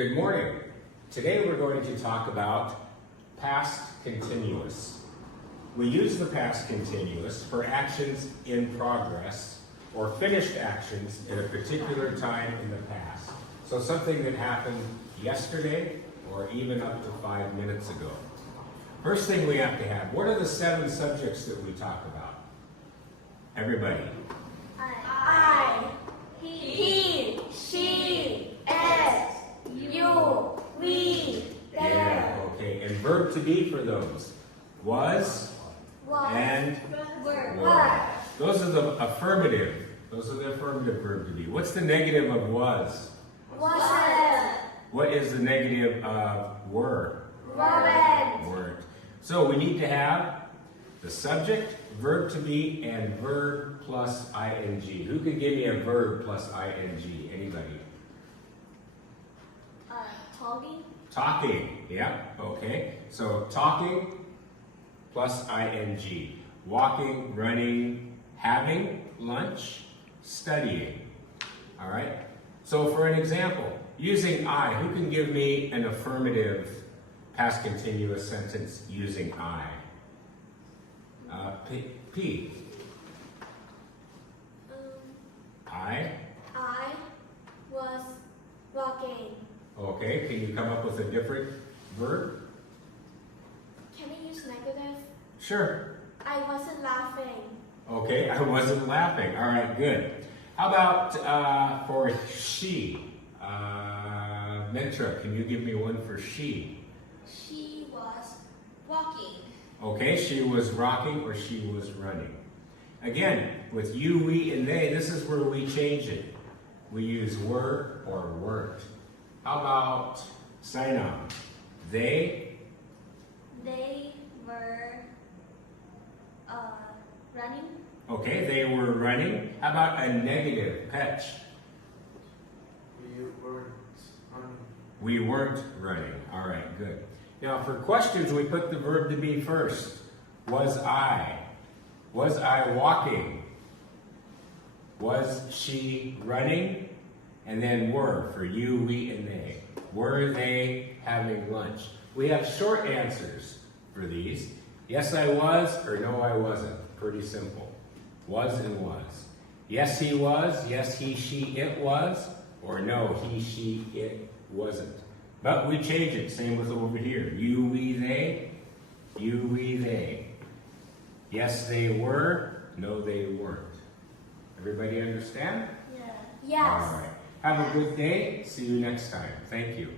Good morning. Today we're going to talk about past continuous. We use the past continuous for actions in progress or finished actions at a particular time in the past. So something that happened yesterday or even up to 5 minutes ago. First thing we have to have, what are the 7 subjects that we talk about? Everybody. I, he, she, it, you, we, Yeah, them. okay. And verb to be for those. Was and were. Those are the affirmative. Those are the affirmative verb to be. What's the negative of was? Wasn't. What is the negative of were? Weren't. Weren't. So we need to have the subject, verb to be, and verb plus ing. Who can give me a verb plus ing? Anybody? Talking. Talking. Yeah, okay. So talking plus ing. Walking, running, having lunch, studying. All right? So for an example, using I, who can give me an affirmative past continuous sentence using I? P. I. I was walking. Okay, can you come up with a different verb? Can you use negative? Sure. I wasn't laughing. Okay, I wasn't laughing. All right, good. How about for she? Mentra, can you give me one for she? She was walking. Okay, she was rocking or she was running. Again, with you, we, and they, this is where we change it. We use were or weren't. How about sign on? They were running. Okay, they were running. How about a negative? Petch. We weren't running. We weren't running. All right, good. Now for questions, we put the verb to be first. Was I? Was I walking? Was she running? And then were for you, we, and they. Were they having lunch? We have short answers for these. Yes, I was, or no, I wasn't. Pretty simple. Was and was. Yes, he was. Yes, he, she, it was. Or no, he, she, it wasn't. But we change it. Same with over here. You, we, they. You, we, they. Yes, they were. No, they weren't. Everybody understand? Yes. All right. Have a good day. See you next time. Thank you.